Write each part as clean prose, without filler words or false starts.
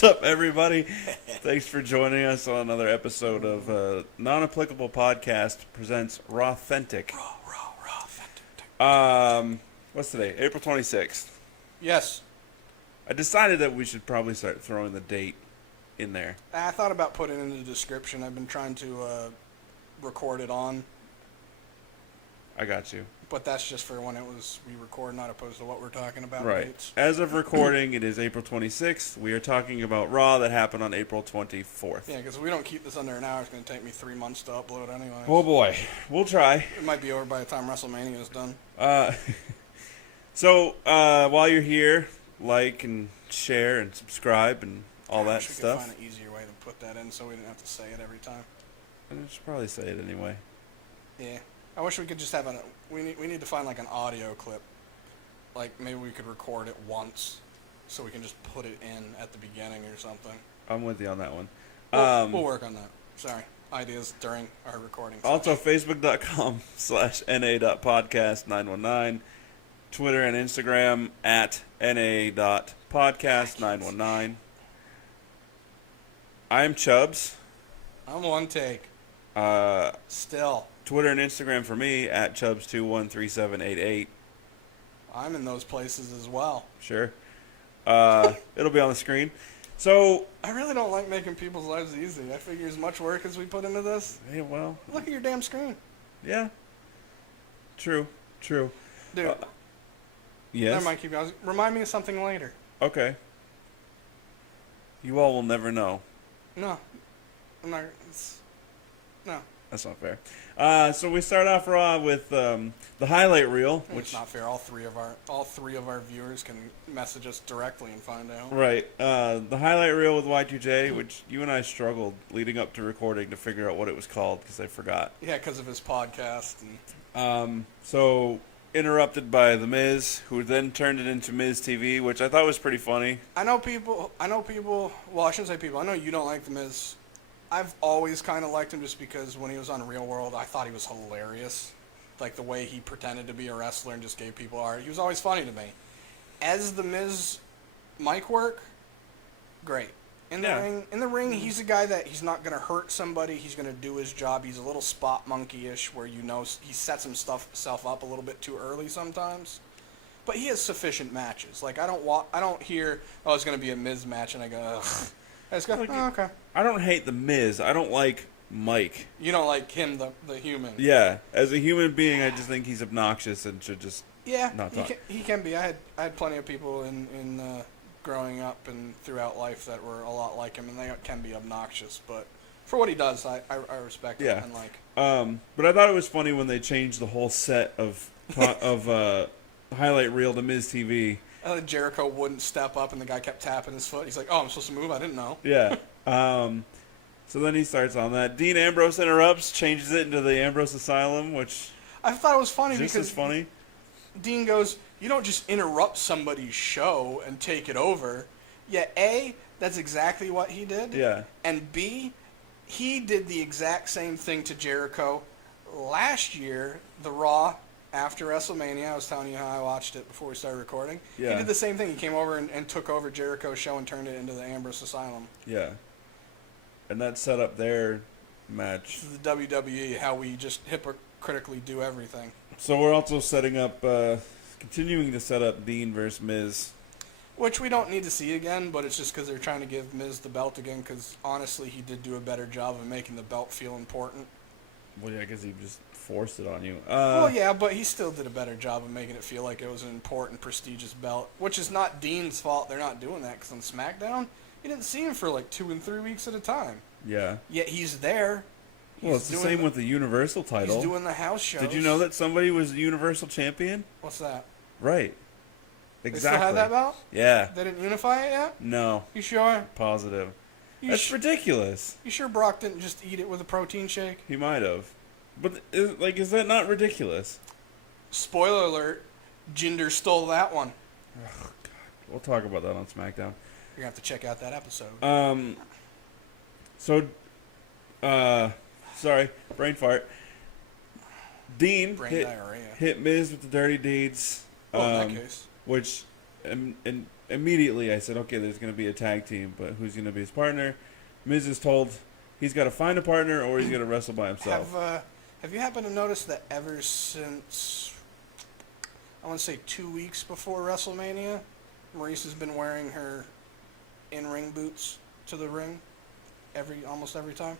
What's up, everybody? Thanks for joining us on another episode of Non-Applicable Podcast presents Raw-Thentic. Raw-Thentic. What's today? April 26th. Yes. I decided that we should probably start throwing the date in there. I thought about putting it in the description. I've been trying to record it on, I got you. but that's just for when we record, not opposed to what we're talking about. Right. Dates. As of recording, it is April 26th. We are talking about Raw that happened on April 24th. Yeah, because if we don't keep this under an hour, it's going to take me 3 months to upload anyway. Oh boy. We'll try. It might be over by the time WrestleMania is done. So, while you're here, like and share and subscribe and all that I wish we stuff. could find an easier way to put that in so we didn't have to say it every time. I should probably say it anyway. Yeah. I wish we could just have we need to find like an audio clip. Like maybe we could record it once so we can just put it in at the beginning or something. I'm with you on that one. We'll work on that. Sorry. Ideas during our recording. Also, Facebook.com/na.podcast919. Twitter and Instagram at na.podcast919. I'm Chubbs. I'm one take. Still. Twitter and Instagram for me at Chubbs213788. I'm in those places as well. Sure. It'll be on the screen. So, I really don't like making people's lives easy. I figure as much work as we put into this. yeah, well, Look at your damn screen. yeah. True. Dude, Yes. never mind, keep going. Remind me of something later. Okay. You all will never know. No. I'm not. No. That's not fair. So we start off Raw with the highlight reel, It's which not fair. All three of our viewers can message us directly and find out. right. The highlight reel with Y2J, which you and I struggled leading up to recording to figure out what it was called because I forgot. Yeah, because of his podcast. And So interrupted by The Miz, who then turned it into Miz TV, which I thought was pretty funny. I know people. Well, I shouldn't say people. I know you don't like The Miz. I've always kind of liked him just because when he was on Real World, I thought he was hilarious. Like the way he pretended to be a wrestler and just gave people art. He was always funny to me. As The Miz mic work, great. In the ring, he's a guy that he's not going to hurt somebody. He's going to do his job. He's a little spot monkey-ish where he sets himself up a little bit too early sometimes. But he has sufficient matches. Like I don't hear, oh, it's going to be a Miz match, and I go, ugh. I just go, oh, okay. I don't hate The Miz. I don't like Mike. You don't like him, the human. Yeah, as a human being, I just think he's obnoxious and should just not talk. He can be. I had plenty of people in growing up and throughout life that were a lot like him, and they can be obnoxious. But for what he does, I respect him and like. But I thought it was funny when they changed the whole set of highlight reel to Miz TV. Jericho wouldn't step up, and the guy kept tapping his foot. He's like, "Oh, I'm supposed to move. I didn't know." Yeah. So then he starts on that. Dean Ambrose interrupts, changes it into the Ambrose Asylum, which I thought it was funny just because as funny. Dean goes, "You don't just interrupt somebody's show and take it over." Yeah, A, that's exactly what he did. Yeah. And B, he did the exact same thing to Jericho last year, the Raw after WrestleMania. I was telling you how I watched it before we started recording. Yeah. He did the same thing. He came over and took over Jericho's show and turned it into the Ambrose Asylum. Yeah. And that set up their match. This is the WWE, how we just hypocritically do everything. So we're also setting up, continuing to set up Dean versus Miz. Which we don't need to see again, but it's just because they're trying to give Miz the belt again, because honestly, he did do a better job of making the belt feel important. Well, yeah, because he just forced it on you. Well, yeah, but he still did a better job of making it feel like it was an important, prestigious belt, which is not Dean's fault they're not doing that, because on SmackDown, you didn't see him for like 2 and 3 weeks at a time. Yeah. Yet he's there. Well, it's the same with the Universal title. He's doing the house shows. Did you know that somebody was the Universal Champion? What's that? Right. Exactly. They still have that belt? Yeah. They didn't unify it yet? No. You sure? Positive. That's ridiculous. You sure Brock didn't just eat it with a protein shake? He might have. But, is that not ridiculous? Spoiler alert, Jinder stole that one. Oh, God. We'll talk about that on SmackDown. You're going to have to check out that episode. Sorry, brain fart. Dean Brain diarrhea. hit Miz with the dirty deeds. Oh, in that case. Which, and immediately I said, okay, there's going to be a tag team, but who's going to be his partner? Miz is told he's got to find a partner or he's going to wrestle by himself. Have you happened to notice that ever since, I want to say 2 weeks before WrestleMania, Maurice has been wearing her in-ring boots to the ring almost every time?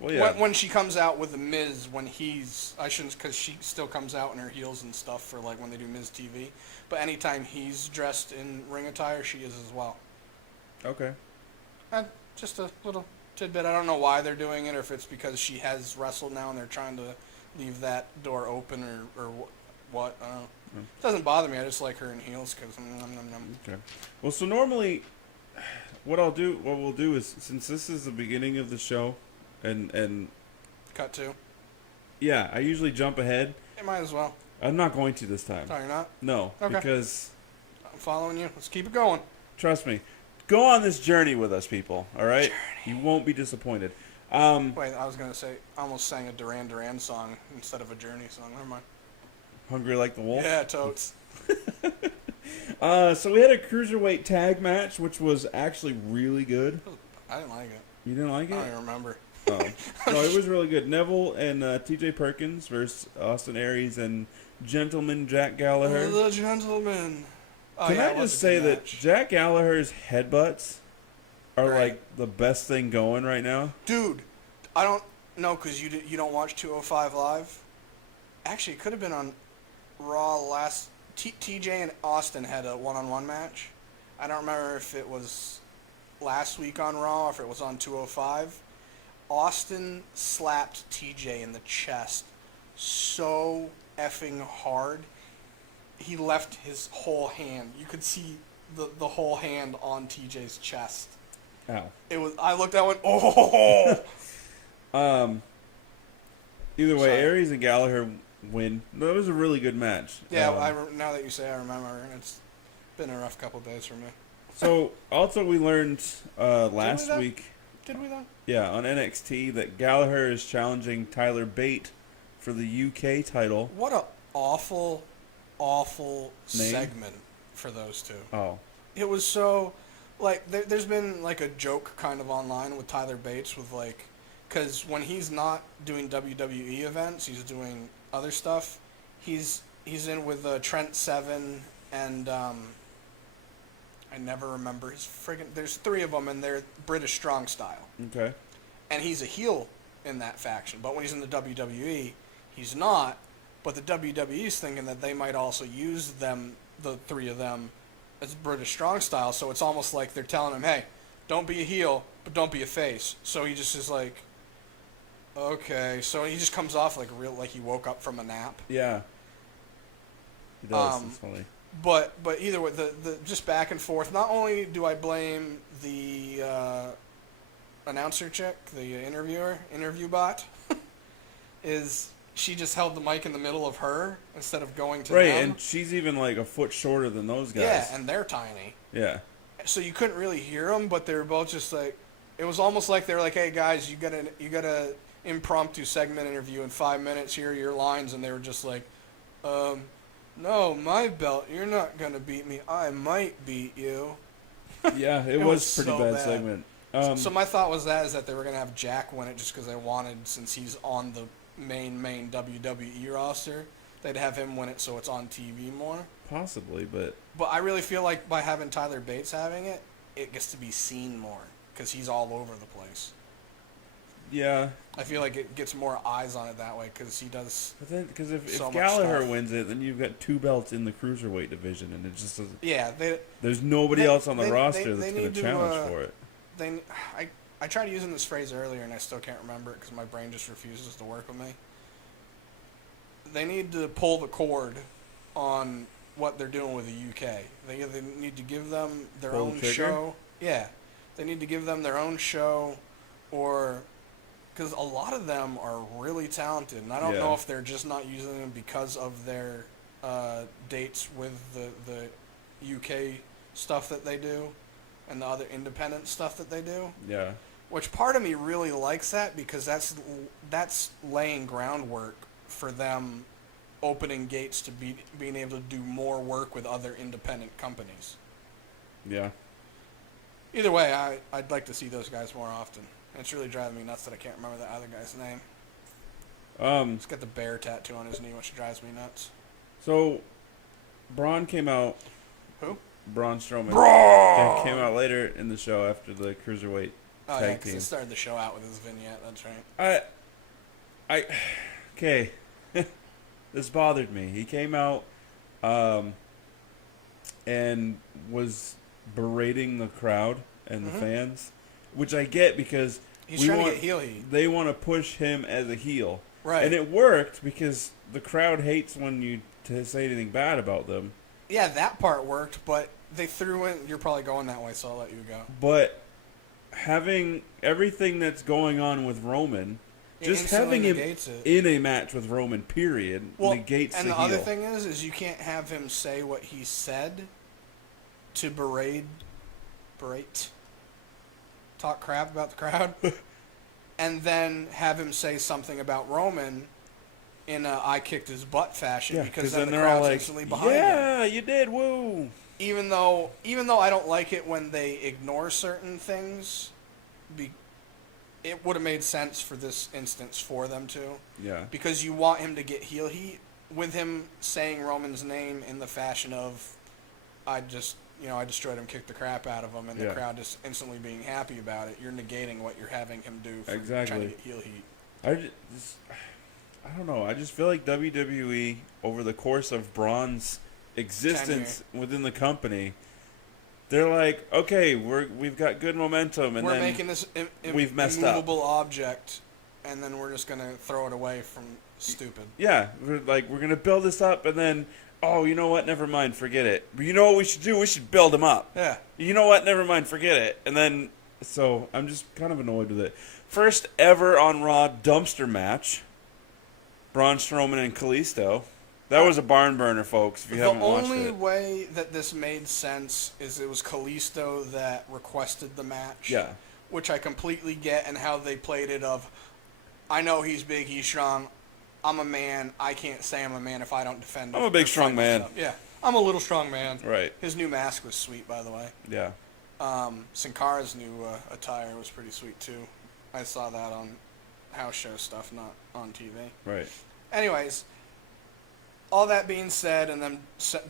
Well, yeah. When she comes out with the Miz, because she still comes out in her heels and stuff for like when they do Miz TV. But anytime he's dressed in ring attire, she is as well. Okay. Just a little tidbit. I don't know why they're doing it, or if it's because she has wrestled now and they're trying to leave that door open, or what. I don't know. It doesn't bother me. I just like her in heels because. Okay. Well, so normally, what we'll do is, since this is the beginning of the show, and cut to. Yeah, I usually jump ahead. You might as well. I'm not going to this time. No, you're not? No, okay. Because I'm following you. Let's keep it going. Trust me. Go on this journey with us, people. All right? You won't be disappointed. Wait, I was going to say, I almost sang a Duran Duran song instead of a Journey song. Never mind. Hungry Like the Wolf? Yeah, totes. So we had a cruiserweight tag match, which was actually really good. I didn't like it. You didn't like it? I don't even remember. Oh. No, it was really good. Neville and TJ Perkins versus Austin Aries and Gentleman Jack Gallagher. The Gentleman. Oh, Can I just say that Jack Gallagher's headbutts are like the best thing going right now? Dude, I don't know because you don't watch 205 Live. Actually, it could have been on Raw last. TJ and Austin had a one-on-one match. I don't remember if it was last week on Raw or if it was on 205. Austin slapped TJ in the chest so effing hard. He left his whole hand. You could see the whole hand on TJ's chest. Ow. It was. I looked at it and went, oh! Either way, Aries and Gallagher win. That was a really good match. Yeah, now that you say I remember, it's been a rough couple days for me. So, also we learned last week... Did we though? Yeah, on NXT that Gallagher is challenging Tyler Bate for the UK title. What a awful segment for those two. Oh. It was so, like, there's been, like, a joke kind of online with Tyler Bates with, like, because when he's not doing WWE events, he's doing other stuff. He's in with Trent Seven and, I never remember his friggin', there's 3 of them and they're British Strong Style. Okay. And he's a heel in that faction. But when he's in the WWE, he's not. But the WWE's thinking that they might also use them, the 3 of them, as British Strong Style. So it's almost like they're telling him, hey, don't be a heel, but don't be a face. So he just is like, okay. So he just comes off like he woke up from a nap. Yeah. He does. It's funny. But either way, the just back and forth. Not only do I blame the announcer chick, the interview bot, is she just held the mic in the middle of her instead of going to them. Right, and she's even like a foot shorter than those guys. Yeah, and they're tiny. Yeah. So you couldn't really hear them, but they were both just like, it was almost like they were like, hey guys, you got a impromptu segment interview in 5 minutes. Here are your lines, and they were just like, no, my belt, you're not going to beat me. I might beat you. Yeah, it was pretty so bad segment. So my thought was that they were going to have Jack win it just because they wanted, since he's on the main WWE roster, they'd have him win it so it's on TV more. Possibly, but I really feel like by having Tyler Bates having it, it gets to be seen more because he's all over the place. Yeah. I feel like it gets more eyes on it that way because he does. But then, because if so Gallagher wins it, then you've got 2 belts in the cruiserweight division, and it just doesn't. Yeah, there's nobody else on the roster that's going to challenge for it. I tried using this phrase earlier, and I still can't remember it because my brain just refuses to work with me. They need to pull the cord on what they're doing with the UK. They need to give them their own show. Yeah, they need to give them their own show, or because a lot of them are really talented, and I don't know if they're just not using them because of their dates with the UK stuff that they do and the other independent stuff that they do. Yeah. Which part of me really likes that because that's laying groundwork for them opening gates to being able to do more work with other independent companies. Yeah. Either way, I'd like to see those guys more often. It's really driving me nuts that I can't remember that other guy's name. He's got the bear tattoo on his knee, which drives me nuts. So, Braun came out. Who? Braun Strowman. Braun! Came out later in the show after the Cruiserweight tag team. He started the show out with his vignette, that's right. Okay. This bothered me. He came out and was berating the crowd and the fans, which I get because he's trying to get heel heat. They want to push him as a heel. Right. And it worked because the crowd hates when you say anything bad about them. Yeah, that part worked, but they threw in... You're probably going that way, so I'll let you go. But having everything that's going on with Roman... Just having him in a match with Roman, period, negates the heel. And the other thing is you can't have him say what he said to berate, talk crap about the crowd, and then have him say something about Roman in a I kicked his butt fashion, because then the crowd's instantly behind him. Yeah, you did, woo! Even though I don't like it when they ignore certain things, it would have made sense for this instance for them to. Yeah. Because you want him to get heel heat with him saying Roman's name in the fashion of, I destroyed him, kicked the crap out of him, and the crowd just instantly being happy about it. You're negating what you're having him do for trying to get heel heat. I don't know. I just feel like WWE, over the course of Braun's existence within the company, they're like, okay, we've got good momentum, and we're then making this we've messed immovable object, and then we're just gonna throw it away from stupid. Yeah, we're gonna build this up, and then you know what? Never mind, forget it. But you know what we should do? We should build him up. Yeah. You know what? Never mind, forget it. And then so I'm just kind of annoyed with it. First ever on Raw dumpster match. Braun Strowman and Kalisto. That was a barn burner, folks, if you haven't watched it. The only way that this made sense is it was Kalisto that requested the match. Yeah. Which I completely get, and how they played it of, I know he's big, he's strong, I'm a man, I can't say I'm a man if I don't defend him. I'm a big, strong man. Myself. Yeah, I'm a little strong man. Right. His new mask was sweet, by the way. Yeah. Sin Cara's new attire was pretty sweet, too. I saw that on house show stuff, not on TV. Right. Anyways, all that being said, and then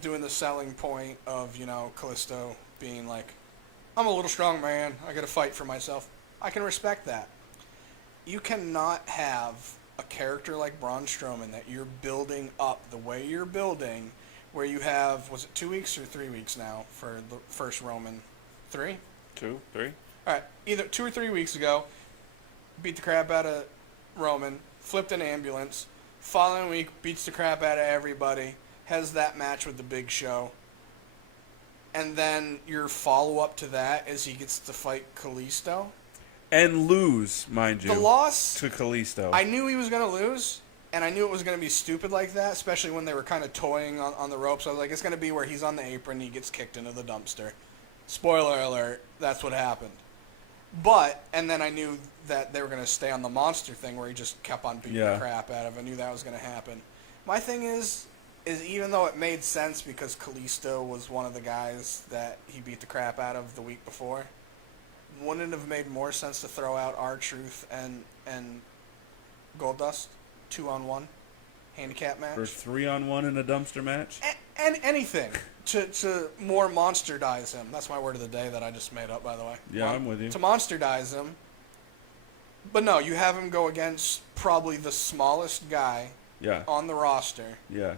doing the selling point of, Kalisto being like, I'm a little strong man, I gotta fight for myself. I can respect that. You cannot have a character like Braun Strowman that you're building up the way you're building, where you have, was it 2 weeks or 3 weeks now for the first Roman? 3? 2, 3? Alright, either 2 or 3 weeks ago, beat the crap out of Roman, flipped an ambulance, following week, beats the crap out of everybody, has that match with the Big Show, and then your follow-up to that is he gets to fight Kalisto. And lose, mind you. The loss... to Kalisto. I knew he was going to lose, and I knew it was going to be stupid like that, especially when they were kind of toying on the ropes. I was like, it's going to be where he's on the apron and he gets kicked into the dumpster. Spoiler alert, that's what happened. But, and then I knew that they were going to stay on the monster thing where he just kept on beating the crap out of it. I knew that was going to happen. My thing is even though it made sense because Kalisto was one of the guys that he beat the crap out of the week before, wouldn't it have made more sense to throw out R-Truth and Goldust 2-on-1 handicap match? Or 3-on-1 in a dumpster match? And anything to more monster-dize him. That's my word of the day that I just made up, by the way. Yeah, I'm with you. To monster-dize him. But no, you have him go against probably the smallest guy on the roster. Yeah.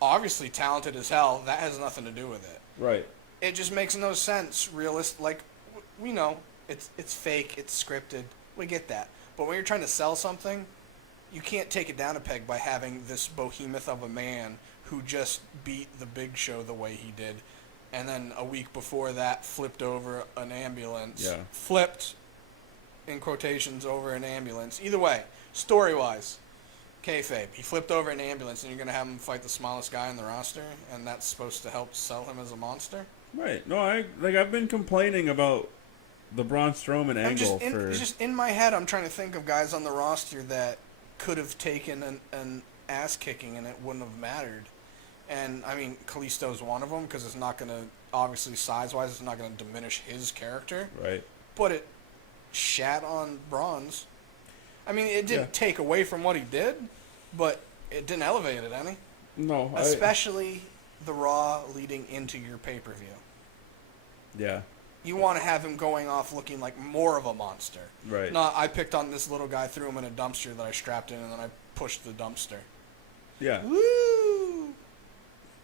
Obviously talented as hell. That has nothing to do with it. Right. It just makes no sense. Like, we know it's fake, it's scripted. We get that. But when you're trying to sell something, you can't take it down a peg by having this behemoth of a man who just beat the Big Show the way he did, and then a week before that flipped over an ambulance. Yeah. Flipped, in quotations, over an ambulance. Either way, story-wise, kayfabe. He flipped over an ambulance, and you're going to have him fight the smallest guy in the roster, and that's supposed to help sell him as a monster? Right. No, I've been complaining about the Braun Strowman angle Just in my head, I'm trying to think of guys on the roster that could have taken an ass kicking, and it wouldn't have mattered. And I mean, Kalisto's one of them because it's not going to, obviously size wise, it's not going to diminish his character. Right. But it shat on Braun's. I mean, it didn't take away from what he did, but it didn't elevate it any. No. Especially the Raw leading into your pay-per-view. Yeah. You want to have him going off looking like more of a monster. Right. Not, I picked on this little guy, threw him in a dumpster that I strapped in, and then I pushed the dumpster. Yeah. Woo!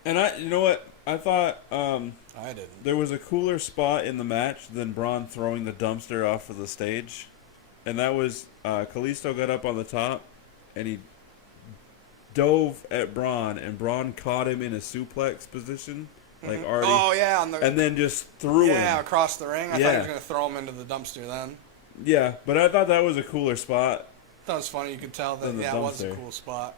And you know what? I thought I didn't. there was a cooler spot in the match than Braun throwing the dumpster off of the stage. And that was Kalisto got up on the top, and he dove at Braun, and Braun caught him in a suplex position, like already. Oh yeah, and then just threw him. Yeah, across the ring. I thought he was gonna throw him into the dumpster then. Yeah, but I thought that was a cooler spot. That was funny. You could tell that. Yeah, it was a cool spot.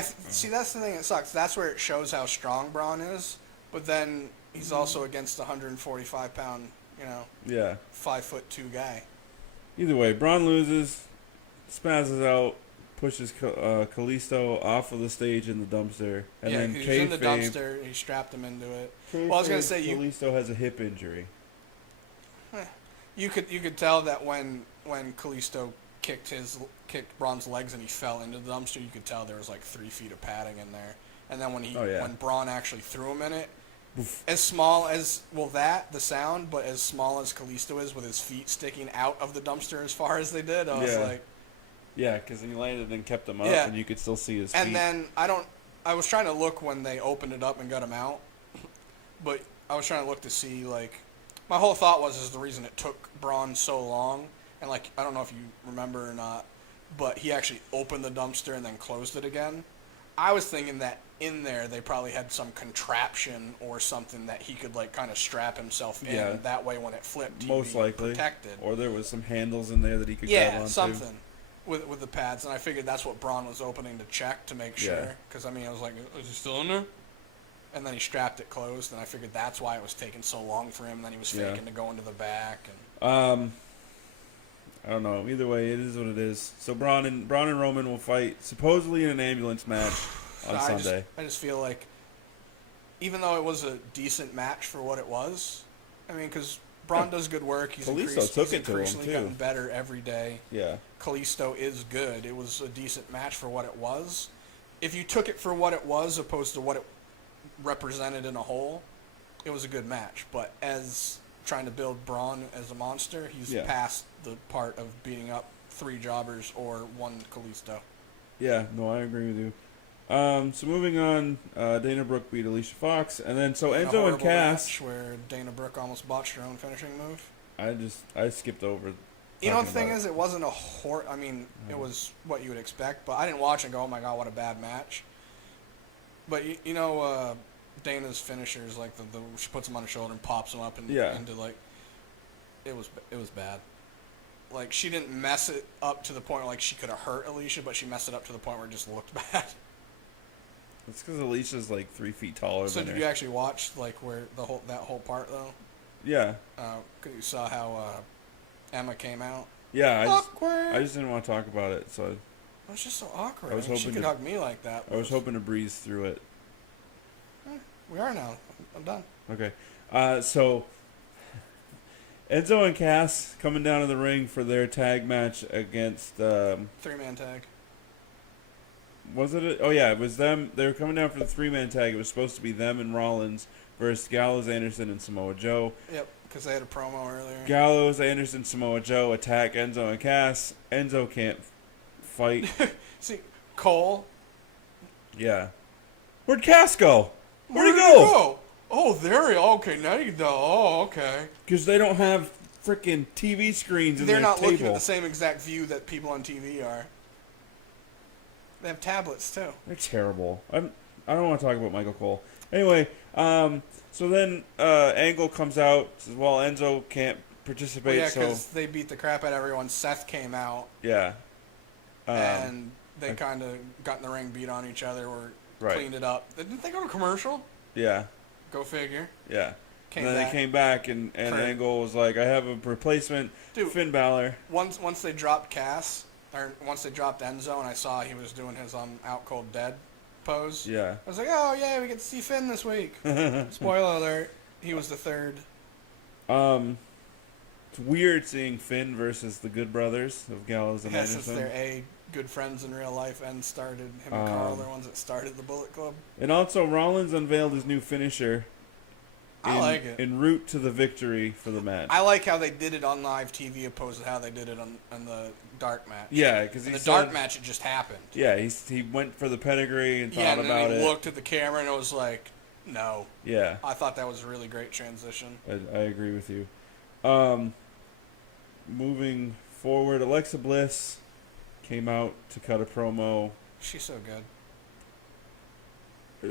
See, that's the thing that sucks. That's where it shows how strong Braun is. But then he's also against a 145-pound, 5'2" guy. Either way, Braun loses, spazzes out, pushes Kalisto off of the stage in the dumpster, and then he's in the dumpster. He strapped him into it. Well, I was gonna say Kalisto has a hip injury. You could tell that when Kalisto kicked Braun's legs and he fell into the dumpster, you could tell there was like 3 feet of padding in there. And then when Braun actually threw him in it, as small as the sound, but as small as Kalisto is with his feet sticking out of the dumpster as far as they did, I was like, yeah, because he landed and kept him up, and you could still see his feet. And then I was trying to look when they opened it up and got him out, but I was trying to look to see, like, my whole thought is the reason it took Braun so long, and like, I don't know if you remember or not, but he actually opened the dumpster and then closed it again. I was thinking that in there they probably had some contraption or something that he could like kind of strap himself in. Yeah. That way when it flipped, most likely protected. Or there was some handles in there that he could grab onto. Something with the pads. And I figured that's what Braun was opening to check to make sure. Because I mean, I was like, is he still in there? And then he strapped it closed, and I figured that's why it was taking so long for him. And then he was faking to go into the back. And I don't know. Either way, it is what it is. So Braun and Roman will fight supposedly in an ambulance match on Sunday. I just feel like, even though it was a decent match for what it was, I mean, because Braun does good work. He's increasingly gotten better every day. Yeah. Kalisto is good. It was a decent match for what it was. If you took it for what it was opposed to what it represented in a whole, it was a good match. But as trying to build Braun as a monster, he's past the part of beating up 3 jobbers or 1 Kalisto. Yeah, no, I agree with you. So moving on, Dana Brooke beat Alicia Fox, and then Enzo and Cass, match where Dana Brooke almost botched her own finishing move. I skipped over. You know, the thing is, it wasn't I mean, it was what you would expect, but I didn't watch and go, oh my god, what a bad match. But you know, Dana's finishers, like she puts him on her shoulder and pops him up and into like, it was bad. Like, she didn't mess it up to the point where like she could have hurt Alicia, but she messed it up to the point where it just looked bad. It's because Alicia's like 3 feet taller than her. So did you actually watch like where that whole part though? Yeah. Cause you saw how Emma came out. Yeah. Awkward. I just didn't want to talk about it, so. It was just so awkward. I was hoping she could hug me like that. I was hoping to breeze through it. We are now. I'm done. Okay. So Enzo and Cass coming down to the ring for their tag match against 3-man tag. Was it? Oh yeah, it was them. They were coming down for the 3-man tag. It was supposed to be them and Rollins versus Gallows, Anderson, and Samoa Joe. Yep, because they had a promo earlier. Gallows, Anderson, Samoa Joe attack Enzo and Cass. Enzo can't fight. See, Cole. Yeah. Where'd Cass go? Where'd he go? Oh, there he. Okay, now you know. Oh, okay. Because they don't have freaking TV screens in their table. They're not looking at the same exact view that people on TV are. They have tablets too. They're terrible. I don't want to talk about Michael Cole. Anyway, so then Angle comes out, says, well, Enzo can't participate. Well, yeah, because they beat the crap out of everyone. Seth came out. Yeah. And they kind of got in the ring, beat on each other, or cleaned it up. Didn't they go to commercial? Yeah. Go figure. Yeah. And then they came back, and Angle was like, I have a replacement, Finn Balor. Once they dropped Cass, or once they dropped Enzo, and I saw he was doing his Out Cold Dead pose. Yeah. I was like, oh yeah, we get to see Finn this week. Spoiler alert: he was the third. It's weird seeing Finn versus the Good Brothers of Gallows and Since Anderson. they're good friends in real life and started him and Carl, they're ones that started the Bullet Club. And also, Rollins unveiled his new finisher. I like it. En route to the victory for the match. I like how they did it on live TV opposed to how they did it on the dark match. Yeah, because in the dark match it just happened. Yeah, he went for the pedigree and thought and about then it. he looked at the camera and it was like, no. Yeah. I thought that was a really great transition. I agree with you. Moving forward, Alexa Bliss came out to cut a promo. She's so good.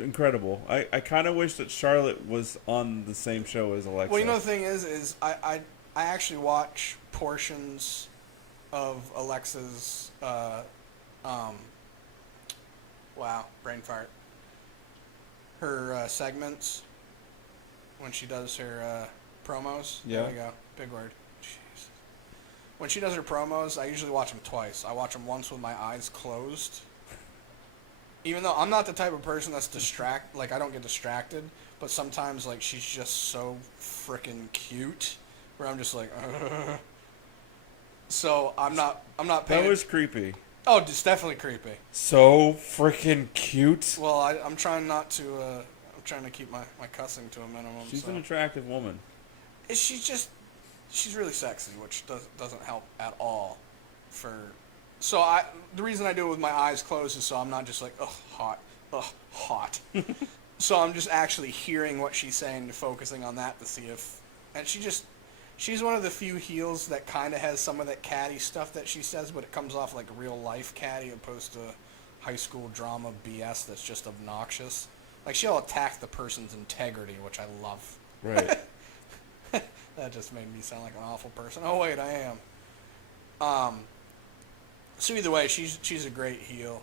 Incredible. I kind of wish that Charlotte was on the same show as Alexa. Well, you know the thing is I actually watch portions of Alexa's wow, brain fart. Her segments when she does her promos. Yeah. There we go. Big word. Jeez. When she does her promos, I usually watch them twice. I watch them once with my eyes closed. Even though I'm not the type of person that's I don't get distracted, but sometimes, like, she's just so freaking cute, where I'm just like, ugh. So I'm not paying. That was creepy. Oh, it's definitely creepy. So freaking cute. Well, I'm trying not to, I'm trying to keep my cussing to a minimum. She's so. an attractive woman. She's really sexy, which doesn't help at all for... So the reason I do it with my eyes closed is so I'm not just like, hot. So I'm just actually hearing what she's saying and focusing on that to see if... And she's one of the few heels that kind of has some of that catty stuff that she says, but it comes off like real life catty opposed to high school drama BS that's just obnoxious. Like, she'll attack the person's integrity, which I love. Right. That just made me sound like an awful person. Oh, wait, I am. So either way, she's a great heel.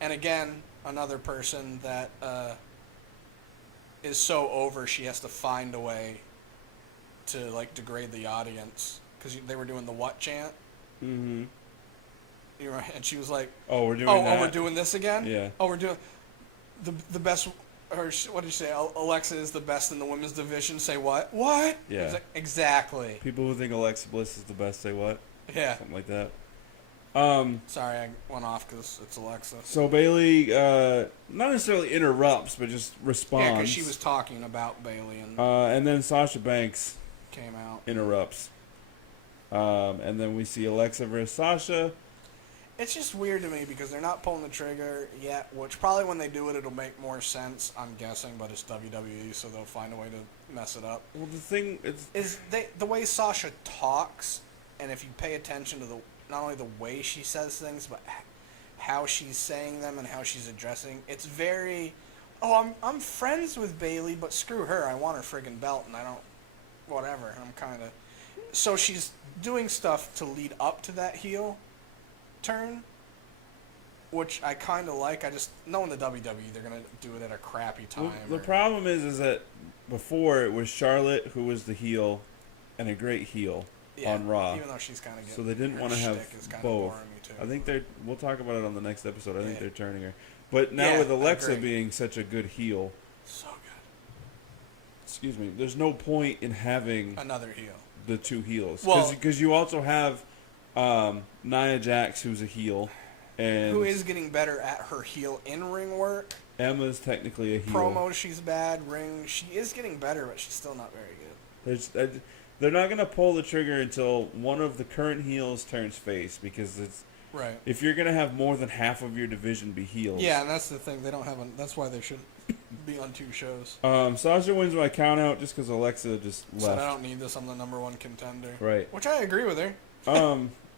And again, another person that is so over she has to find a way to, like, degrade the audience. Because they were doing the what chant. Mm-hmm. And she was like, oh, we're doing that? Oh, we're doing this again? Yeah. Oh, we're doing... The best... Or what did you say? Alexa is the best in the women's division. Say what? What? Yeah. Like, exactly. People who think Alexa Bliss is the best say what? Yeah. Something like that. Sorry, I went off because it's Alexa. So Bayley, not necessarily interrupts, but just responds. Yeah, because she was talking about Bayley and then Sasha Banks came out. Interrupts. And then we see Alexa versus Sasha. It's just weird to me because they're not pulling the trigger yet, which probably when they do it, it'll make more sense, I'm guessing, but it's WWE, so they'll find a way to mess it up. Well, the thing is the way Sasha talks, and if you pay attention to not only the way she says things, but how she's saying them and how she's addressing, it's very, I'm friends with Bayley, but screw her, I want her friggin' belt, and I don't, whatever, I'm kind of, so she's doing stuff to lead up to that heel turn, which I kind of like. I just know in the WWE they're gonna do it at a crappy time. Well, the problem is that before it was Charlotte who was the heel, and a great heel on Raw. Even though she's kind of so they didn't want to have both. I think we'll talk about it on the next episode. I think they're turning her, but now with Alexa being such a good heel, so good. Excuse me. There's no point in having another heel. The two heels, well, because you also have Nia Jax, who's a heel, and who is getting better at her heel in-ring work. Emma's technically a heel. Promo, she's bad. Ring, she is getting better, but she's still not very good. They're not going to pull the trigger until one of the current heels turns face, because it's right. If you're going to have more than half of your division be heels. Yeah, and that's the thing. They don't have. That's why they should be on two shows. Sasha wins by count out just because Alexa just left. Said I don't need this. I'm the number one contender. Right. Which I agree with her.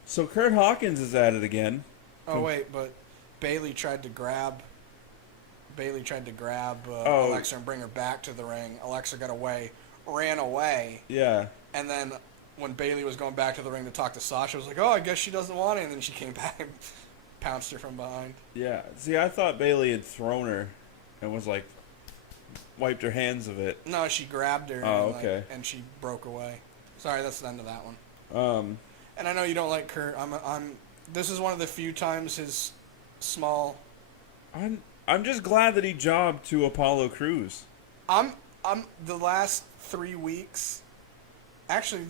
So Kurt Hawkins is at it again. Oh wait, but Bayley tried to grab Alexa and bring her back to the ring. Alexa got away, ran away. Yeah. And then when Bayley was going back to the ring to talk to Sasha, I was like, oh, I guess she doesn't want it. And then she came back and pounced her from behind. Yeah. See, I thought Bayley had thrown her and was like, wiped her hands of it. No, she grabbed her. Oh, okay. And she broke away. Sorry, that's the end of that one. And I know you don't like Kurt. This is one of the few times his small. I'm just glad that he jobbed to Apollo Crews. I'm the last 3 weeks. Actually,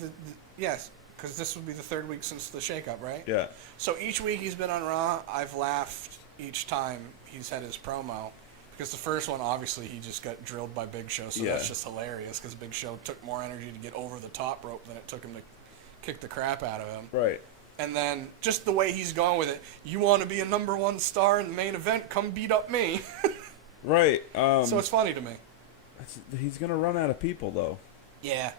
yes, because this would be the third week since the shakeup, right? Yeah. So each week he's been on Raw, I've laughed each time he's had his promo. Because the first one, obviously, he just got drilled by Big Show, so that's just hilarious. Because Big Show took more energy to get over the top rope than it took him to kick the crap out of him. Right. And then just the way he's going with it, you want to be a number one star in the main event, come beat up me. Right. So it's funny to me. He's gonna run out of people though. Yeah.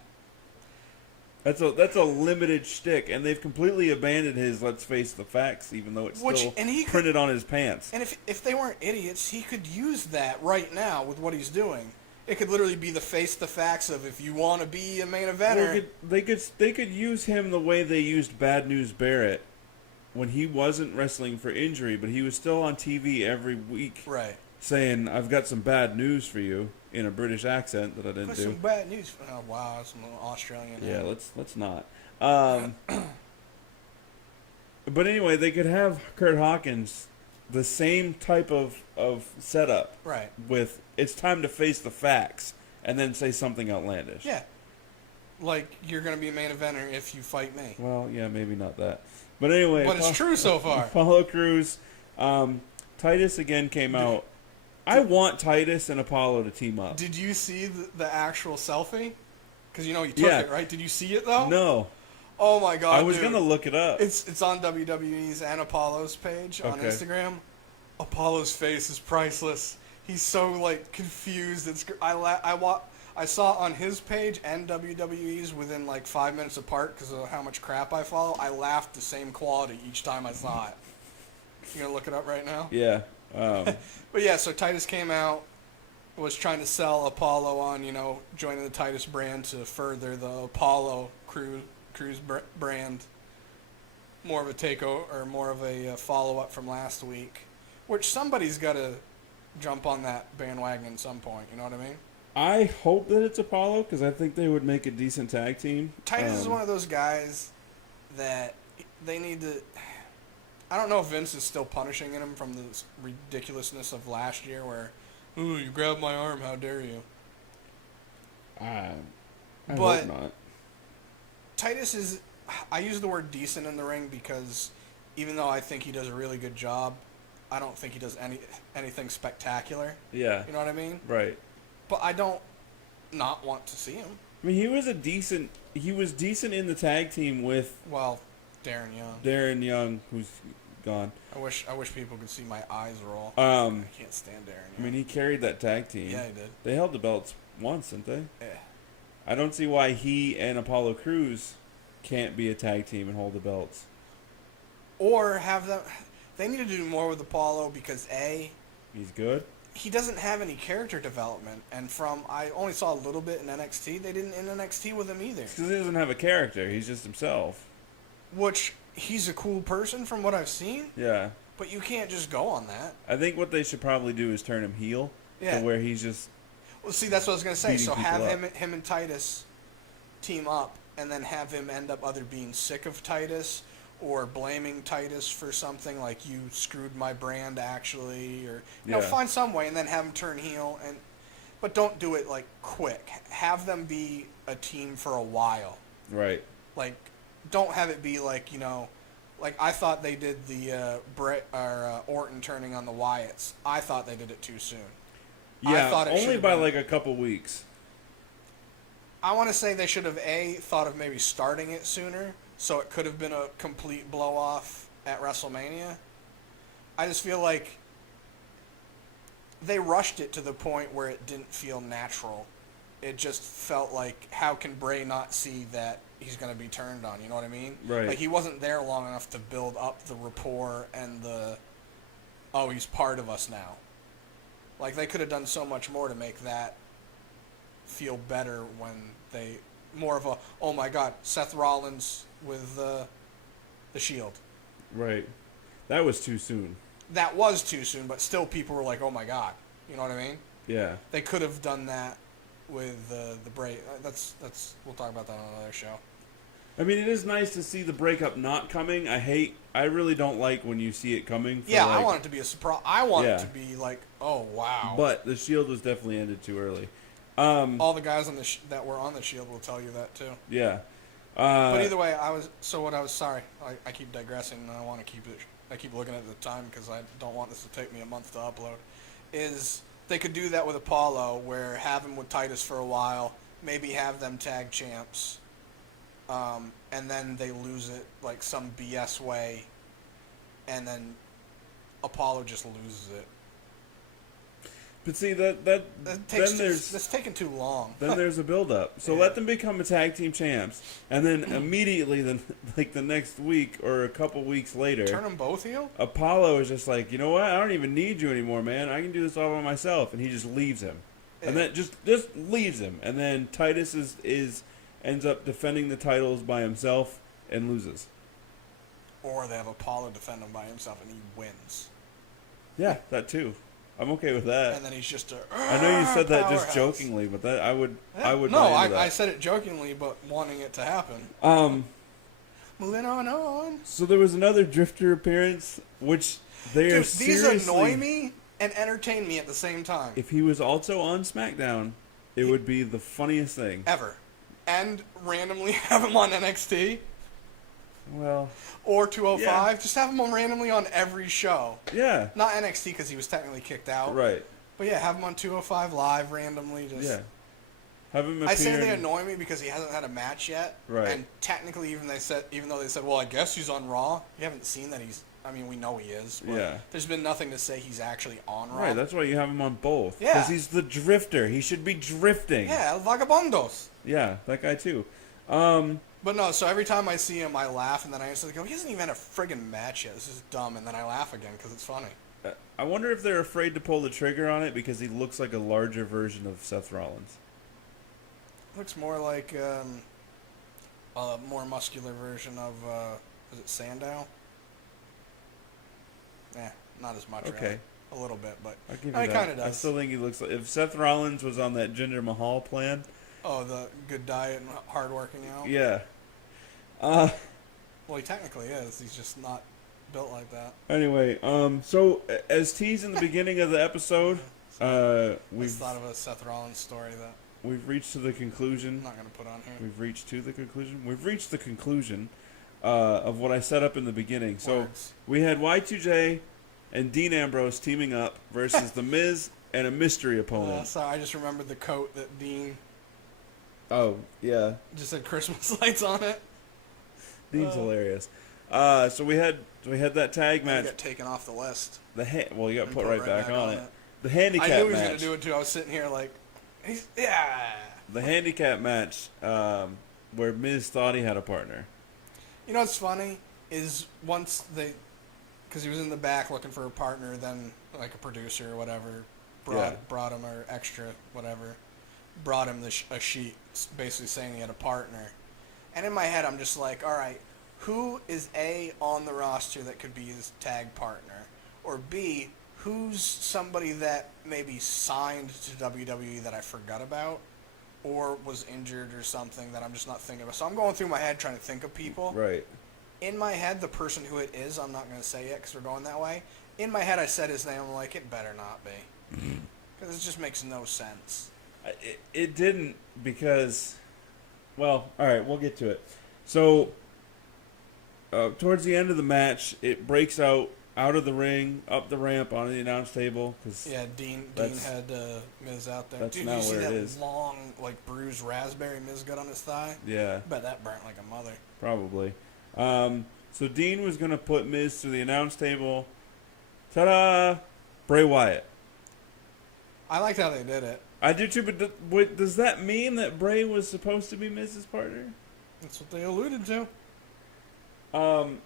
That's a limited shtick, and they've completely abandoned his "let's face the facts," even though it's still printed on his pants. And if they weren't idiots, he could use that right now with what he's doing. It could literally be the face the facts of if you want to be a main eventer. Well, they could use him the way they used Bad News Barrett when he wasn't wrestling for injury, but he was still on TV every week, Right. saying, "I've got some bad news for you" in a British accent that I didn't do. Some bad news. Oh wow, that's some Australian. Yeah, let's not. But anyway, they could have Kurt Hawkins the same type of setup. Right. With it's time to face the facts and then say something outlandish. Yeah. Like you're gonna be a main eventer if you fight me. Well, yeah, maybe not that. But anyway, But it's true so far. Apollo Crews, Titus again came out. I want Titus and Apollo to team up. Did you see the actual selfie? Because you know you took it, right? Did you see it though? No. Oh my god! I was dude. gonna look it up. It's on WWE's and Apollo's page on Instagram. Apollo's face is priceless. He's so like confused. I saw on his page and WWE's within like 5 minutes apart because of how much crap I follow. I laughed the same quality each time I saw it. You gonna look it up right now? Yeah. But yeah, so Titus came out, was trying to sell Apollo on, joining the Titus brand to further the Apollo Crews brand. More of a takeover, or more of a follow-up from last week. Which somebody's got to jump on that bandwagon at some point, you know what I mean? I hope that it's Apollo, because I think they would make a decent tag team. Titus is one of those guys that they need to... I don't know if Vince is still punishing him from the ridiculousness of last year where, ooh, you grabbed my arm, how dare you? I But hope not. Titus is... I use the word decent in the ring because even though I think he does a really good job, I don't think he does anything spectacular. Yeah. You know what I mean? Right. But I don't not want to see him. I mean, he was decent in the tag team with Darren Young, who's gone. I wish people could see my eyes roll. I can't stand Darren Young. I mean, he carried that tag team. Yeah, he did. They held the belts once, didn't they? Yeah. I don't see why he and Apollo Crews can't be a tag team and hold the belts. Or have them... They need to do more with Apollo because, A... He's good? He doesn't have any character development. And I only saw a little bit in NXT. They didn't in NXT with him either. Because he doesn't have a character. He's just himself. Which, he's a cool person from what I've seen. Yeah. But you can't just go on that. I think what they should probably do is turn him heel. Yeah. To where he's just... Well, see, that's what I was going to say. So have up. him and Titus team up, and then have him end up either being sick of Titus or blaming Titus for something like you screwed my brand actually, or find some way, and then have him turn heel. But don't do it like quick. Have them be a team for a while. Right. Like, don't have it be like like I thought they did the Orton turning on the Wyatts. I thought they did it too soon. Yeah, only by like a couple weeks. I want to say they should have thought of maybe starting it sooner, so it could have been a complete blow off at WrestleMania. I just feel like they rushed it to the point where it didn't feel natural. It just felt like, how can Bray not see that he's going to be turned on? You know what I mean? Right. Like, he wasn't there long enough to build up the rapport and he's part of us now. Like, they could have done so much more to make that feel better when they... More of a, oh my god, Seth Rollins with the Shield. Right. That was too soon. That was too soon, but still people were like, oh my god. You know what I mean? Yeah. They could have done that with the Bray. We'll talk about that on another show. I mean, it is nice to see the breakup not coming. I really don't like when you see it coming. Yeah, I want it to be a surprise. I want it Yeah. to be like, oh wow. But the Shield was definitely ended too early. All the guys on that were on the Shield will tell you that too. Yeah. But either way, I keep digressing, and I keep looking at the time because I don't want this to take me a month to upload. Is they could do that with Apollo, where have him with Titus for a while, maybe have them tag champs, and then they lose it like some BS way, and then Apollo just loses it. But see That's taking too long. then there's a build up. So Yeah. let them become a tag team champs, and then immediately, the next week or a couple weeks later, Turn them both heel. Apollo is just like, you know what? I don't even need you anymore, man. I can do this all by myself, and he just leaves him, and then just leaves him, and then Titus ends up defending the titles by himself and loses. Or they have Apollo defend him by himself and he wins. Yeah, that too. I'm okay with that. And then he's just I know you said that just powerhouse. jokingly, but I would No, buy into I that. said it jokingly, but wanting it to happen. Moving on. So there was another Drifter appearance, which they are Dude, these seriously. annoy me and entertain me at the same time. If he was also on SmackDown, it would be the funniest thing. Ever. And randomly have him on NXT Well, or 205. Yeah. Just have him on randomly on every show. yeah, Not NXT because he was technically kicked out. right, But yeah, have him on 205 live randomly. Just yeah. Have him appear. I say they annoy me because he hasn't had a match yet. Right. And technically, even though they said, well, I guess he's on Raw, you haven't seen that he's. I mean, we know he is. But Yeah. There's been nothing to say he's actually on Raw. Right, that's why you have him on both. Yeah. Because he's the Drifter. He should be drifting. Yeah, El Vagabondos. Yeah, that guy too. But no, so every time I see him, I laugh, and then I instantly go, he hasn't even had a friggin' match yet. This is dumb. And then I laugh again because it's funny. I wonder if they're afraid to pull the trigger on it because he looks like a larger version of Seth Rollins. Looks more like a more muscular version of, is it Sandow? Not as much. Okay. Really. A little bit, but I'll give you it that. kind of does. I still think he looks like if Seth Rollins was on that Jinder Mahal plan. Oh, the good diet and hard working out? Yeah. Well, he technically is. He's just not built like that. Anyway, so as teased in the beginning of the episode, I we've thought of a Seth Rollins story that we've reached to the conclusion. I'm not going to put on here. We've reached the conclusion of what I set up in the beginning. So Words. we had Y2J and Dean Ambrose teaming up versus The Miz and a mystery opponent. Sorry, I just remembered the coat that Dean Oh, yeah. just had Christmas lights on it. Dean's hilarious. So we had that tag He match. got taken off the list. Well, you got And put right back on it. The I handicap knew he was going match. to do it too. I was sitting here like, yeah. The handicap match where Miz thought he had a partner. You know what's funny is once because he was in the back looking for a partner, then like a producer or whatever brought him or extra whatever, brought him a sheet basically saying he had a partner, and in my head I'm just like, all right, who is A on the roster that could be his tag partner, or B who's somebody that maybe signed to WWE that I forgot about, or was injured or something that I'm just not thinking about. So I'm going through my head trying to think of people. Right. In my head, the person who it is, I'm not going to say it because we're going that way. In my head, I said his name. I'm like, it better not be. Because it just makes no sense. It didn't because, well, all right, we'll get to it. So, towards the end of the match, it breaks out of the ring, up the ramp, onto the announce table. Cause Yeah, Dean had Miz out there. That's Dude, now you see where it that is. long, like, bruised raspberry Miz got on his thigh? Yeah, I bet that burnt like a mother. probably. So Dean was going to put Miz through the announce table. Ta-da! Bray Wyatt. I liked how they did it. I do too, but does that mean that Bray was supposed to be Miz's partner? That's what they alluded to. Um,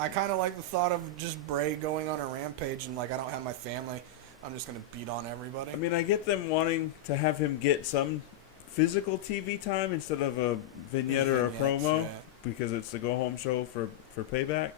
I kind of like the thought of just Bray going on a rampage and, like, I don't have my family. I'm just going to beat on everybody. I mean, I get them wanting to have him get some physical TV time instead of a vignette or a Vignettes, promo yeah. because it's the go-home show for Payback.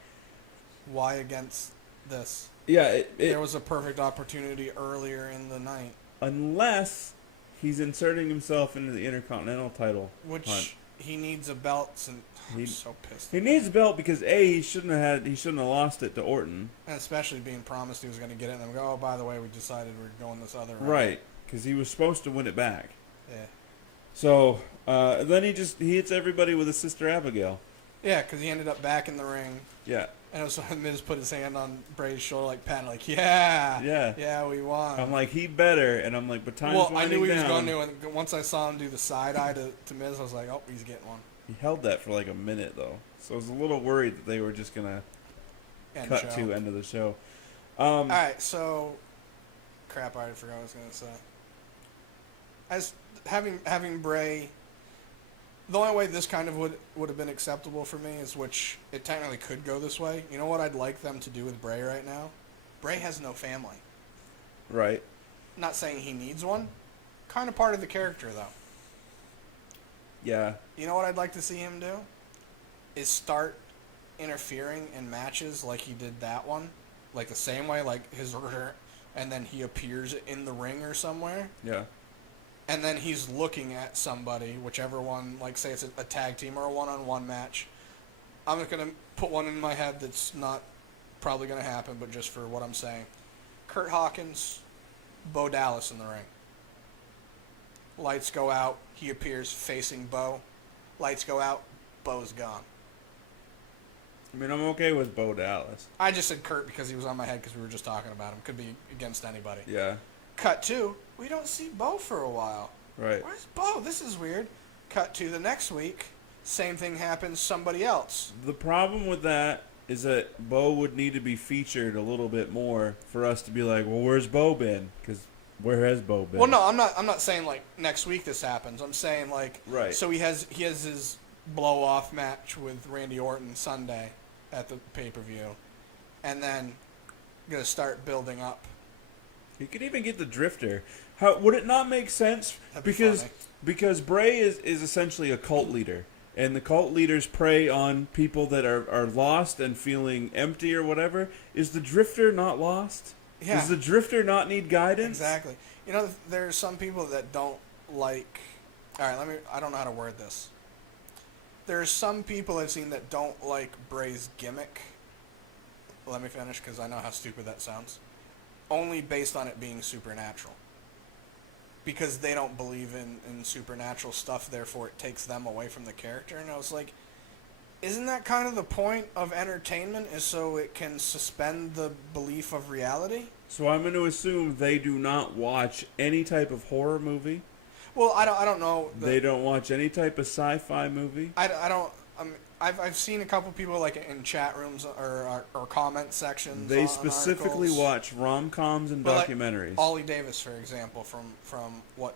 Why against this? Yeah, There was a perfect opportunity earlier in the night. unless he's inserting himself into the Intercontinental title Which hunt. he needs a belt, and I'm so pissed. He needs a belt because he shouldn't have lost it to Orton. And especially being promised he was going to get it, and then go, oh, by the way, we decided we're going this other route. Right, because he was supposed to win it back. Yeah. So then he hits everybody with his sister Abigail. Yeah, because he ended up back in the ring. Yeah. And it was when Miz put his hand on Bray's shoulder, like patting, like, yeah, we won. I'm like, he better, and I'm like, but time's winding down. I knew he was going to, and once I saw him do the side eye to Miz, I was like, oh, he's getting one. He held that for like a minute though, so I was a little worried that they were just gonna cut to end of the show. All right, so crap, I already forgot what I was gonna say. As having Bray. The only way this kind of would have been acceptable for me is, which it technically could go this way. You know what I'd like them to do with Bray right now? Bray has no family. Right. Not saying he needs one. Kind of part of the character, though. Yeah. You know what I'd like to see him do? Is start interfering in matches like he did that one. Like the same way, like his order, and then he appears in the ring or somewhere. Yeah. And then he's looking at somebody, whichever one, like say it's a tag team or a one-on-one match. I'm just going to put one in my head that's not probably going to happen, but just for what I'm saying. Kurt Hawkins, Bo Dallas in the ring. Lights go out, he appears facing Bo. Lights go out, Bo's gone. I mean, I'm okay with Bo Dallas. I just said Kurt because he was on my head because we were just talking about him. Could be against anybody. Yeah. Cut to, we don't see Bo for a while. Right. Where's Bo? This is weird. Cut to the next week, same thing happens, somebody else. The problem with that is that Bo would need to be featured a little bit more for us to be like, well, where's Bo been? Because where has Bo been? Well, no, I'm not saying like next week this happens. I'm saying like, right. So he has his blow off match with Randy Orton Sunday at the pay-per-view, and then gonna start building up. He could even get the Drifter. How would it not make sense? Because Bray is essentially a cult leader, and the cult leaders prey on people that are lost and feeling empty or whatever. Is the Drifter not lost? Yeah. Does the Drifter not need guidance? Exactly. You know, there's some people that don't like. All right, I don't know how to word this. There's some people I've seen that don't like Bray's gimmick. Let me finish because I know how stupid that sounds. Only based on it being supernatural. Because they don't believe in supernatural stuff, therefore it takes them away from the character. And I was like, isn't that kind of the point of entertainment, is so it can suspend the belief of reality? So I'm going to assume they do not watch any type of horror movie. Well, I don't know. They don't watch any type of sci-fi movie. I've seen a couple people like in chat rooms or comment sections. They specifically watch rom-coms and documentaries. Like Ollie Davis, for example, from what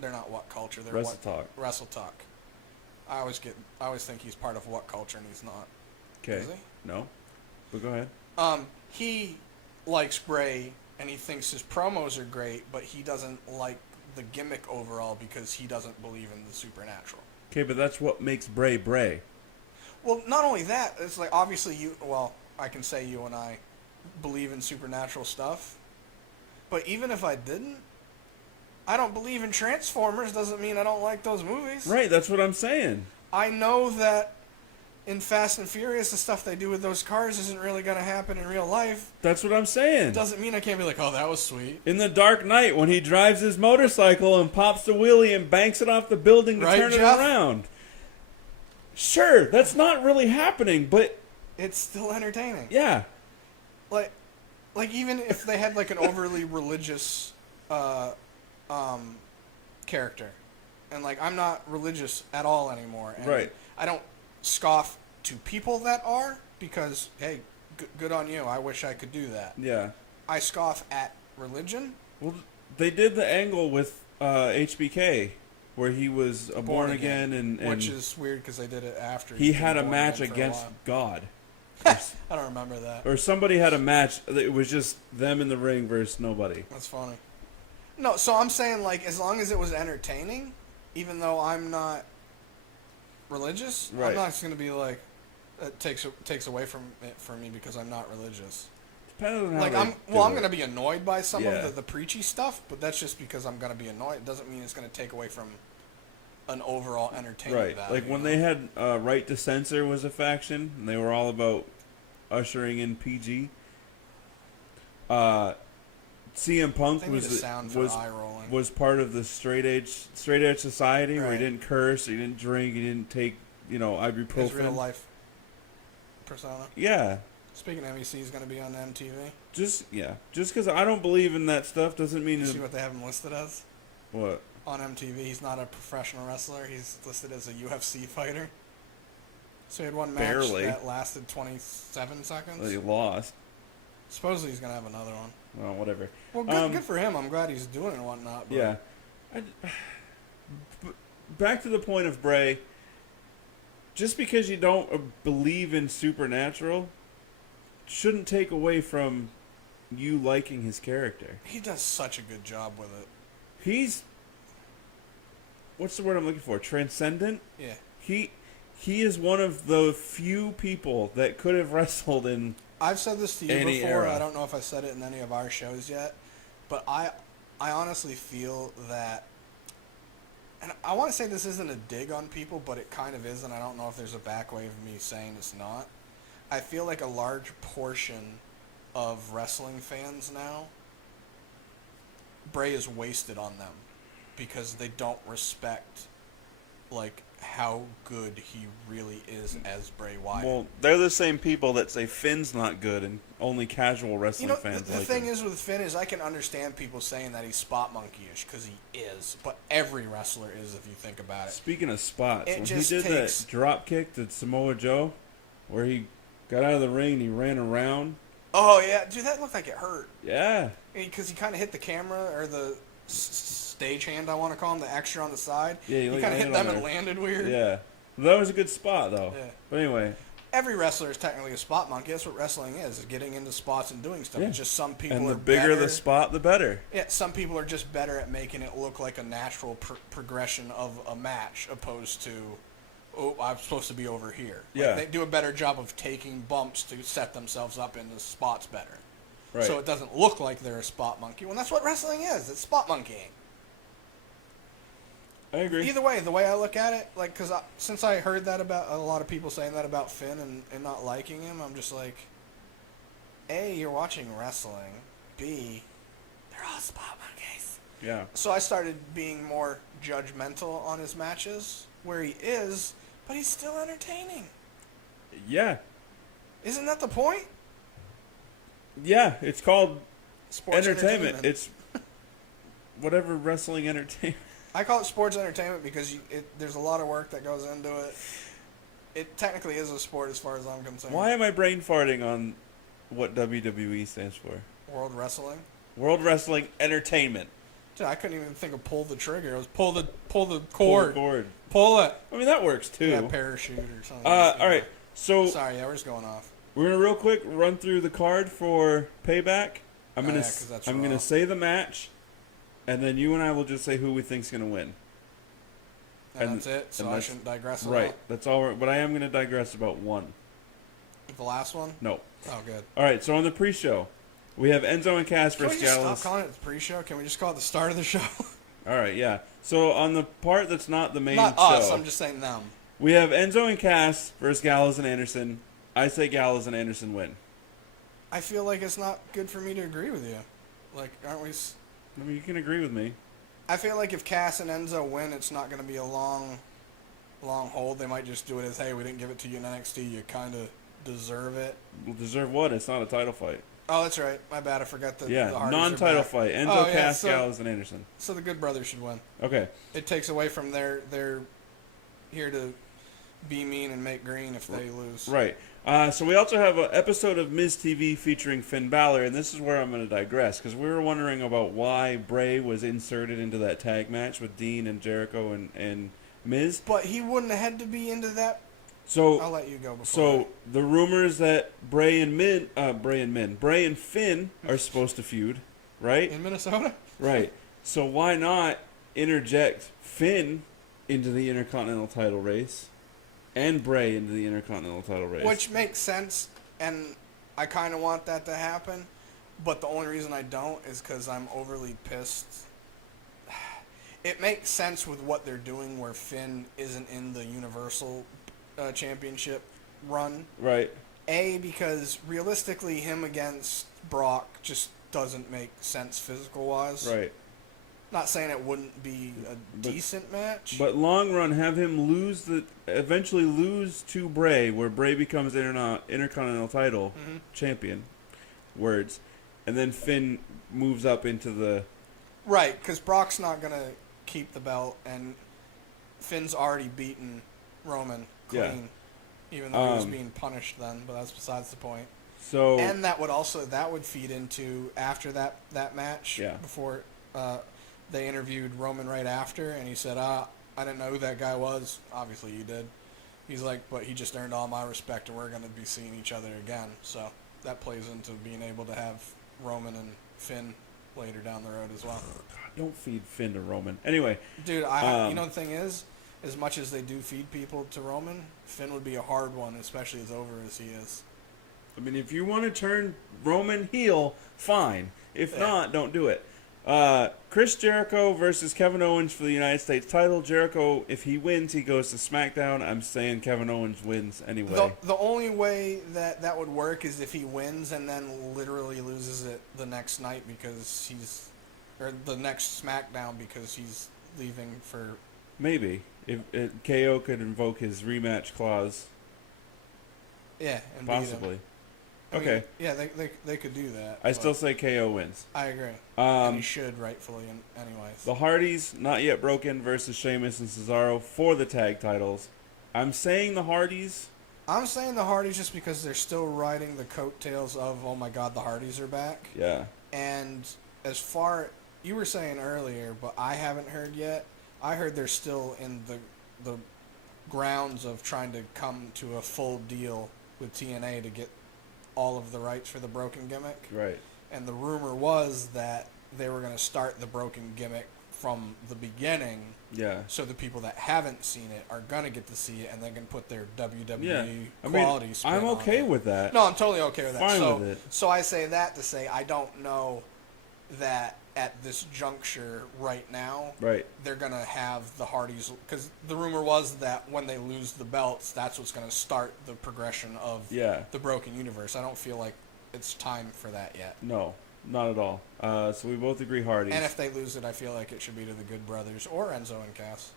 they're not What Culture, they're Wrestle Talk. I always think he's part of What Culture and he's not. Okay. Is he? No. But go ahead. He likes Bray and he thinks his promos are great, but he doesn't like the gimmick overall because he doesn't believe in the supernatural. Okay, but that's what makes Bray Bray. Well, not only that, it's like obviously I can say you and I believe in supernatural stuff, but even if I didn't, I don't believe in Transformers doesn't mean I don't like those movies. Right, that's what I'm saying. I know that in Fast and Furious, the stuff they do with those cars isn't really going to happen in real life. That's what I'm saying. It doesn't mean I can't be like, oh, that was sweet. In The Dark Knight, when he drives his motorcycle and pops the wheelie and banks it off the building to turn Jeff? it around. Sure, that's not really happening, but it's still entertaining. Yeah. Like even if they had like an overly religious character, and like I'm not religious at all anymore, and right. I don't scoff to people that are, because hey, good on you. I wish I could do that. Yeah. I scoff at religion. Well, they did the angle with HBK. Where he was born again, and which is weird because they did it after he had a match against God. I don't remember that. Or somebody had a match. It was just them in the ring versus nobody. That's funny. No, so I'm saying like as long as it was entertaining, even though I'm not religious, right. I'm not just gonna be like it takes away from it for me because I'm not religious. Depends on how like I'm gonna be annoyed by some of the preachy stuff, but that's just because I'm gonna be annoyed. It doesn't mean it's gonna take away from an overall entertainment Right. value. Like when they had Right to Censor was a faction, and they were all about ushering in PG. CM Punk They need a sound for eye rolling. was part of the straight edge society where he Right. didn't curse, he didn't drink, he didn't take ibuprofen. His real life persona. Yeah. Speaking of MEC, he's going to be on MTV. Just because I don't believe in that stuff doesn't mean You see what they have him listed as? what. On MTV, he's not a professional wrestler. He's listed as a UFC fighter. So he had one match Barely. that lasted 27 seconds. He lost. Supposedly he's going to have another one. Well, whatever. Well, good for him. I'm glad he's doing it and whatnot. But Yeah. Back to the point of Bray. Just because you don't believe in supernatural shouldn't take away from you liking his character. he does such a good job with it. He's... What's the word I'm looking for? Transcendent? Yeah. He is one of the few people that could have wrestled in... I've said this to you Any before. era. I don't know if I said it in any of our shows yet, but I honestly feel that, and I want to say this isn't a dig on people, but it kind of is, and I don't know if there's a back way of me saying it's not. I feel like a large portion of wrestling fans now, Bray is wasted on them because they don't respect like how good he really is as Bray Wyatt. Well, they're the same people that say Finn's not good and only casual wrestling You know, fans the like thing him. is with Finn is I can understand people saying that he's spot monkey-ish because he is, but every wrestler is if you think about it. Speaking of spots, It when just he did takes- that drop kick to Samoa Joe, where he got out of the ring and he ran around. Oh yeah, dude, that looked like it hurt Yeah. because he kind of hit the camera or the stage hand, I want to call him, the extra on the side. Yeah, he he like kind of hit landed them on and there. landed weird. Yeah. That was a good spot, though. Yeah. But anyway. Every wrestler is technically a spot monkey. That's what wrestling is getting into spots and doing stuff. Yeah. It's just some people And are the bigger better. the spot, the better. Yeah, some people are just better at making it look like a natural progression of a match opposed to, oh, I'm supposed to be over here. Like, Yeah. they do a better job of taking bumps to set themselves up into spots better. Right. So it doesn't look like they're a spot monkey. Well, that's what wrestling is. It's spot monkeying. I agree. Either way, the way I look at it, like, because since I heard that about a lot of people saying that about Finn and not liking him, I'm just like, A, you're watching wrestling. B, they're all spot monkeys. Yeah. So I started being more judgmental on his matches, where he is, but he's still entertaining. Yeah. Isn't that the point? Yeah. It's called Sports entertainment. It's whatever wrestling entertainment. I call it sports entertainment because there's a lot of work that goes into it. It technically is a sport as far as I'm concerned. Why am I brain farting on what WWE stands for? World Wrestling? World Wrestling Entertainment. Dude, I couldn't even think of pull the trigger. It was pull the Pull the cord. cord. Pull it. I mean, that works too. Yeah, parachute or something. All right. So Sorry, yeah, we're just going off. we're gonna real quick run through the card for Payback. I'm Oh, gonna yeah, 'cause that's I'm gonna Raw. say the match, and then you and I will just say who we think's gonna win. And, And- that's it, so and I that's- shouldn't digress at Right. all. That's all. But I am gonna digress about one. The last one? No. Oh, good. All right. So on the pre-show, we have Enzo and Cass Can we versus just Gallows. stop calling it the pre-show? Can we just call it the start of the show? All right. Yeah. So on the part that's not the main Not show, us, I'm just saying them. we have Enzo and Cass versus Gallows and Anderson. I say Gallows and Anderson win. I feel like it's not good for me to agree with you. Like, aren't we... I mean, you can agree with me. I feel like if Cass and Enzo win, it's not going to be a long hold. They might just do it as, hey, we didn't give it to you in NXT. You kind of deserve it. We'll deserve what? It's not a title fight. Oh, that's right. My bad. I forgot the Yeah, the Hardys are non-title back. fight. Enzo, Oh, yeah, Cass, so- Gallows, and Anderson. So the Good Brothers should win. Okay. It takes away from their here to be mean and make green if they lose. Right. So we also have an episode of Miz TV featuring Finn Balor, and this is where I'm going to digress, because we were wondering about why Bray was inserted into that tag match with Dean and Jericho and Miz. But he wouldn't have had to be into that. So I'll let you go before. So the rumors that Bray and Finn are supposed to feud, right? In Minnesota? Right. So why not interject Finn into the Intercontinental title race and Bray into the Intercontinental title race? Which makes sense, and I kind of want that to happen. But the only reason I don't is because I'm overly pissed. it makes sense with what they're doing where Finn isn't in the Universal Championship run. Right. Because realistically, him against Brock just doesn't make sense physical-wise. Right. Not saying it wouldn't be a decent match. But long run, have him eventually lose to Bray, where Bray becomes Intercontinental title champion. Words. And then Finn moves up into the... Right, because Brock's not going to keep the belt, and Finn's already beaten Roman clean, even though he was being punished then, but that's besides the point. So... And that would feed into, after that match, before... they interviewed Roman right after, and he said, I didn't know who that guy was. Obviously, you did. He's like, but he just earned all my respect, and we're going to be seeing each other again. So that plays into being able to have Roman and Finn later down the road as well. God, don't feed Finn to Roman. Anyway. Dude, you know the thing is, as much as they do feed people to Roman, Finn would be a hard one, especially as over as he is. I mean, if you want to turn Roman heel, fine. If not, don't do it. Chris Jericho versus Kevin Owens for the United States title. Jericho, if he wins, he goes to SmackDown. I'm saying Kevin Owens wins anyway. The only way that would work is if he wins and then literally loses it the next night or the next SmackDown because he's leaving for... Maybe. If KO could invoke his rematch clause. Yeah, and possibly. Okay. Yeah, they could do that. I still say KO wins. I agree. And he should, rightfully, anyways. The Hardys, not yet broken, versus Sheamus and Cesaro for the tag titles. I'm saying the Hardys. I'm saying the Hardys just because they're still riding the coattails of, oh my God, the Hardys are back. Yeah. And as far, you were saying earlier, but I haven't heard yet, I heard they're still in the grounds of trying to come to a full deal with TNA to get all of the rights for the broken gimmick. Right. And the rumor was that they were going to start the broken gimmick from the beginning. Yeah. So the people that haven't seen it are going to get to see it, and they can put their WWE quality spin I'm okay on it. with that. No, I'm totally okay with that. Fine with it. So I say that to say I don't know that at this juncture right now, they're going to have the Hardys, because the rumor was that when they lose the belts, that's what's going to start the progression of the Broken Universe. I don't feel like it's time for that yet. No, not at all. So we both agree Hardys. And if they lose it, I feel like it should be to the Good Brothers or Enzo and Cass.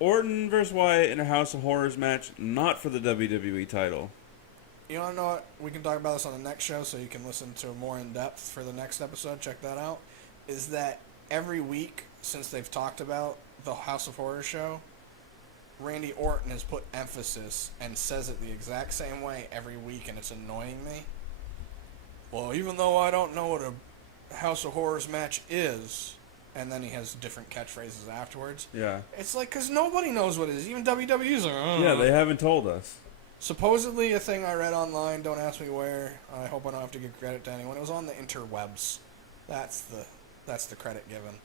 Orton versus Wyatt in a House of Horrors match, not for the WWE title. You want to know what? We can talk about this on the next show, so you can listen to more in depth for the next episode. Check that out. Is that every week since they've talked about the House of Horrors show, Randy Orton has put emphasis and says it the exact same way every week, and it's annoying me. Well, even though I don't know what a House of Horrors match is, and then he has different catchphrases afterwards. Yeah. It's like, because nobody knows what it is. Even WWE's like, yeah, they haven't told us. Supposedly, a thing I read online, don't ask me where, I hope I don't have to give credit to anyone, it was on the interwebs. That's the credit given,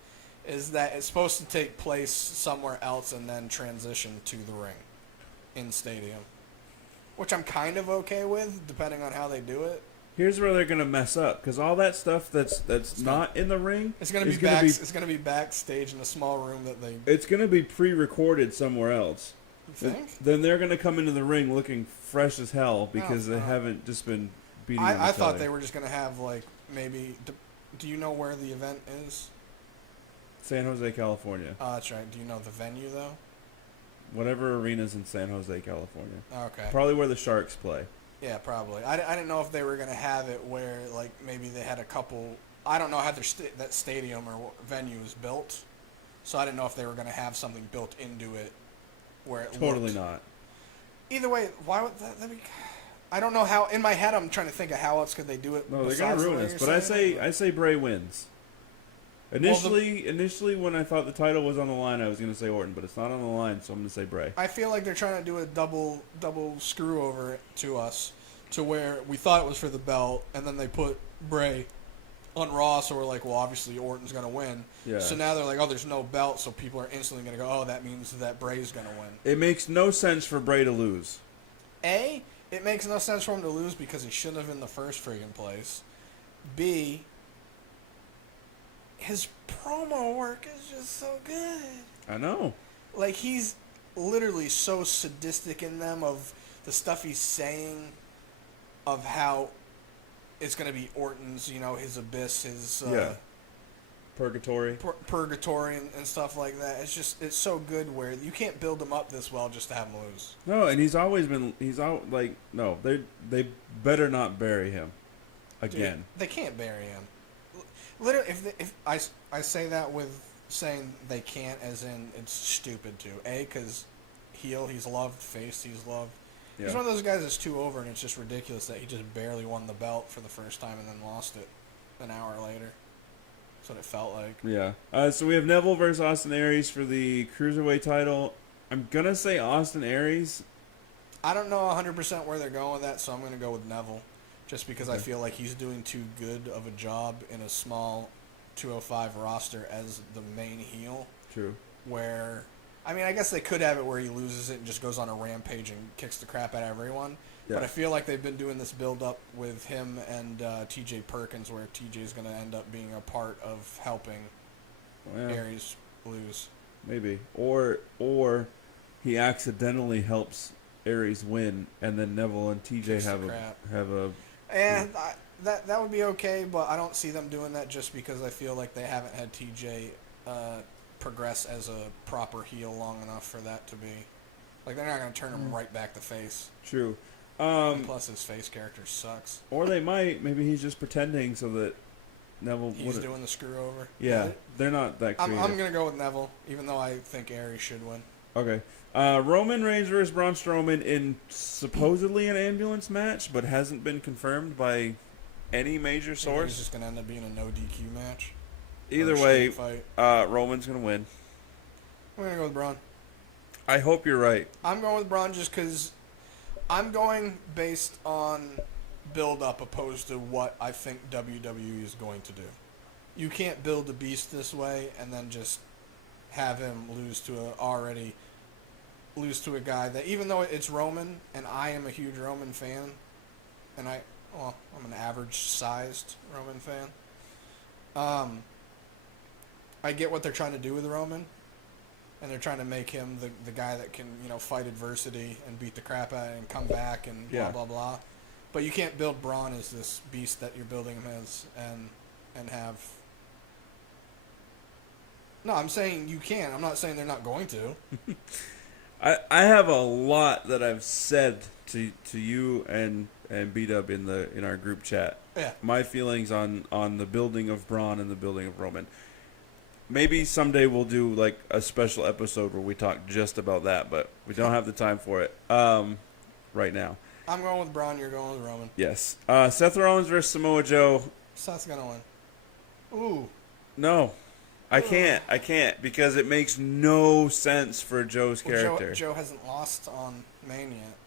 is that it's supposed to take place somewhere else and then transition to the ring in stadium, which I'm kind of okay with, depending on how they do it. Here's where they're gonna mess up, because all that stuff that's not in the ring, it's gonna be backstage in a small room that they. It's gonna be pre-recorded somewhere else. You think? Then they're gonna come into the ring looking fresh as hell because they haven't just been beating. I thought they were just gonna have like maybe. Do you know where the event is? San Jose, California. Oh, that's right. Do you know the venue, though? Whatever arena's in San Jose, California. Okay. Probably where the Sharks play. Yeah, probably. I didn't know if they were going to have it where, like, maybe they had a couple... I don't know how that stadium or venue is built, so I didn't know if they were going to have something built into it where it Totally not. Either way, why would that be... I don't know how. In my head, I'm trying to think of how else could they do it. No, they're gonna ruin this. But I say Bray wins. Initially, when I thought the title was on the line, I was gonna say Orton, but it's not on the line, so I'm gonna say Bray. I feel like they're trying to do a double screw over to us, to where we thought it was for the belt, and then they put Bray on Raw, so we're like, well, obviously Orton's gonna win. Yeah. So now they're like, oh, there's no belt, so people are instantly gonna go, oh, that means that Bray's gonna win. It makes no sense for Bray to lose. It makes no sense for him to lose because he shouldn't have in the first friggin' place. B, his promo work is just so good. I know. Like, he's literally so sadistic in them, of the stuff he's saying, of how it's going to be Orton's, his Abyss, his Purgatory. Purgatory and stuff like that. It's so good where you can't build him up this well just to have him lose. No, and no, they better not bury him again. Dude, they can't bury him. Literally, if I say that with saying they can't, as in it's stupid to. Because heel, he's loved. Face, he's loved. Yeah. He's one of those guys that's too over, and it's just ridiculous that he just barely won the belt for the first time and then lost it an hour later. That's what it felt like. Yeah. So we have Neville versus Austin Aries for the Cruiserweight title. I'm going to say Austin Aries. I don't know 100% where they're going with that, so I'm going to go with Neville. Just because Okay. I feel like he's doing too good of a job in a small 205 roster as the main heel. True. Where, I mean, I guess they could have it where he loses it and just goes on a rampage and kicks the crap out of everyone. Yeah. But I feel like they've been doing this build-up with him and T.J. Perkins, where T.J.'s going to end up being a part of helping Aries lose. Maybe. Or he accidentally helps Aries win, and then Neville and TJ have a. And that would be okay, but I don't see them doing that just because I feel like they haven't had TJ progress as a proper heel long enough for that to be. Like, they're not going to turn him right back to face. True. Plus, his face character sucks. Or they might. Maybe he's just pretending so that Neville. He's doing the screw over. Yeah, they're not that creative. I'm going to go with Neville, even though I think Aries should win. Okay. Roman Reigns versus Braun Strowman in supposedly an ambulance match, but hasn't been confirmed by any major source. It's just going to end up being a no DQ match. Either way, Roman's going to win. I'm going to go with Braun. I hope you're right. I'm going with Braun just because I'm going based on build-up opposed to what I think WWE is going to do. You can't build a beast this way and then just have him lose to a guy that, even though it's Roman, and I am a huge Roman fan, and I'm an average-sized Roman fan, I get what they're trying to do with Roman, and they're trying to make him the guy that can, fight adversity and beat the crap out of it and come back and blah, blah, blah. But you can't build Braun as this beast that you're building him as and have... No, I'm saying you can. I'm not saying they're not going to. I have a lot that I've said to you and B-Dub in our group chat. Yeah. My feelings on the building of Braun and the building of Roman. Maybe someday we'll do like a special episode where we talk just about that, but we don't have the time for it right now. I'm going with Braun. You're going with Roman. Yes. Seth Rollins versus Samoa Joe. Seth's going to win. Ooh. No. I can't because it makes no sense for Joe's character. Joe hasn't lost on Main yet.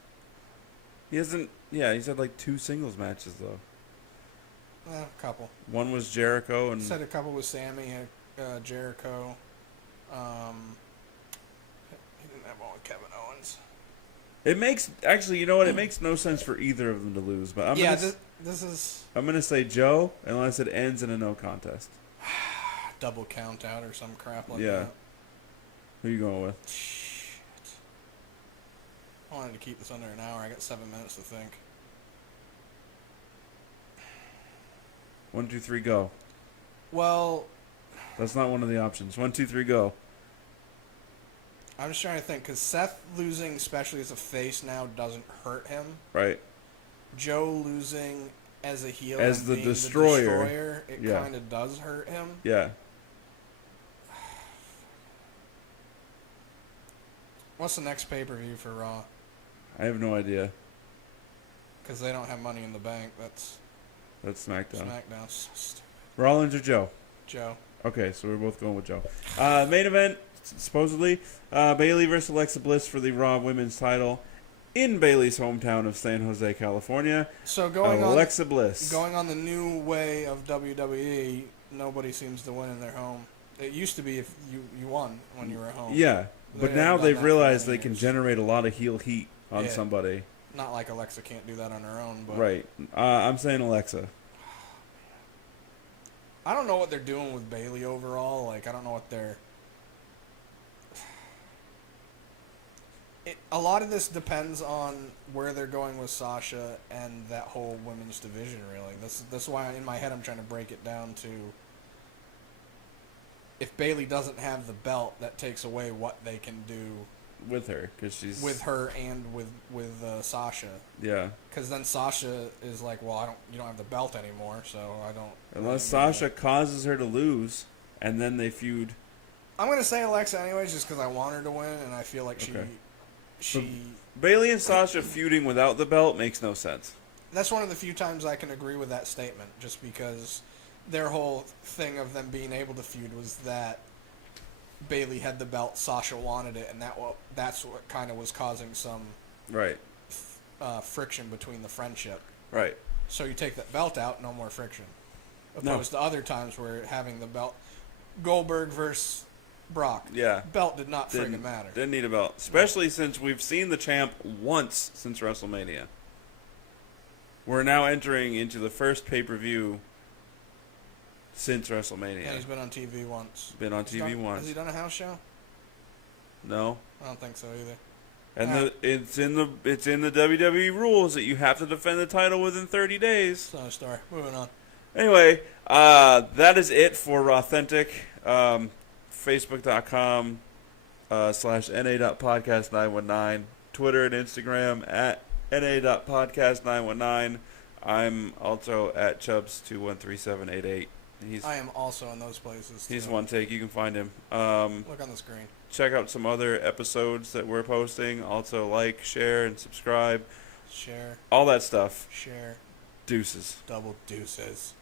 He hasn't. Yeah, he's had like 2 singles matches though. A couple. One was Jericho and. Said a couple with Sammy, Jericho. He didn't have one with Kevin Owens. It makes actually, you know what? It makes no sense for either of them to lose. But this is. I'm gonna say Joe unless it ends in a no contest. Double count out or some crap like Yeah. that. Who you going with? Shit. I wanted to keep this under an hour. I got 7 minutes to think. 1, 2, 3, go. Well, That's not one of the options. 1, 2, 3, go. I'm just trying to think, because Seth losing, especially as a face now, doesn't hurt him. Right. Joe losing as a heel As and the being destroyer. it Yeah. kind of does hurt him. Yeah. What's the next pay-per-view for Raw? I have no idea. Because they don't have Money in the Bank. That's SmackDown. SmackDown. So stupid. Rollins or Joe? Joe. Okay, so we're both going with Joe. Main event, supposedly, Bayley versus Alexa Bliss for the Raw Women's title in Bayley's hometown of San Jose, California. So Alexa Bliss. Going on the new way of WWE, nobody seems to win in their home. It used to be if you won when you were at home. Yeah, but They now haven't done they've that for realized many they can years. generate a lot of heel heat on Yeah. somebody. Not like Alexa can't do that on her own, but Right. I'm saying Alexa. I don't know what they're doing with Bailey overall. Like, I don't know what they're... A lot of this depends on where they're going with Sasha and that whole women's division, really. That's why in my head I'm trying to break it down to... If Bailey doesn't have the belt, that takes away what they can do with her, because she's with her and with Sasha. Yeah. Because then Sasha is like, well, you don't have the belt anymore, so I don't. Unless Sasha causes her to lose, and then they feud. I'm gonna say Alexa anyways, just because I want her to win, and I feel like she. Bailey and Sasha feuding without the belt makes no sense. That's one of the few times I can agree with that statement, just because their whole thing of them being able to feud was that Bailey had the belt, Sasha wanted it, and that's what kind of was causing some friction between the friendship. Right. So you take that belt out, no more friction. Opposed to other times where having the belt, Goldberg versus Brock. Yeah. Belt did not friggin' matter. Didn't need a belt, especially since we've seen the champ once since WrestleMania. We're now entering into the first pay-per-view since WrestleMania. And he's been on TV once. Once. Has he done a house show? No. I don't think so either. And it's in the WWE rules that you have to defend the title within 30 days. It's not a story. Moving on. Anyway, that is it for Raw-Thentic. Facebook.com /NA.podcast919. Twitter and Instagram at NA.podcast919. I'm also at Chubbs213788. I am also in those places. He's one take. You can find him. Look on the screen. Check out some other episodes that we're posting. Also like, share, and subscribe. Share. All that stuff. Share. Deuces. Double deuces.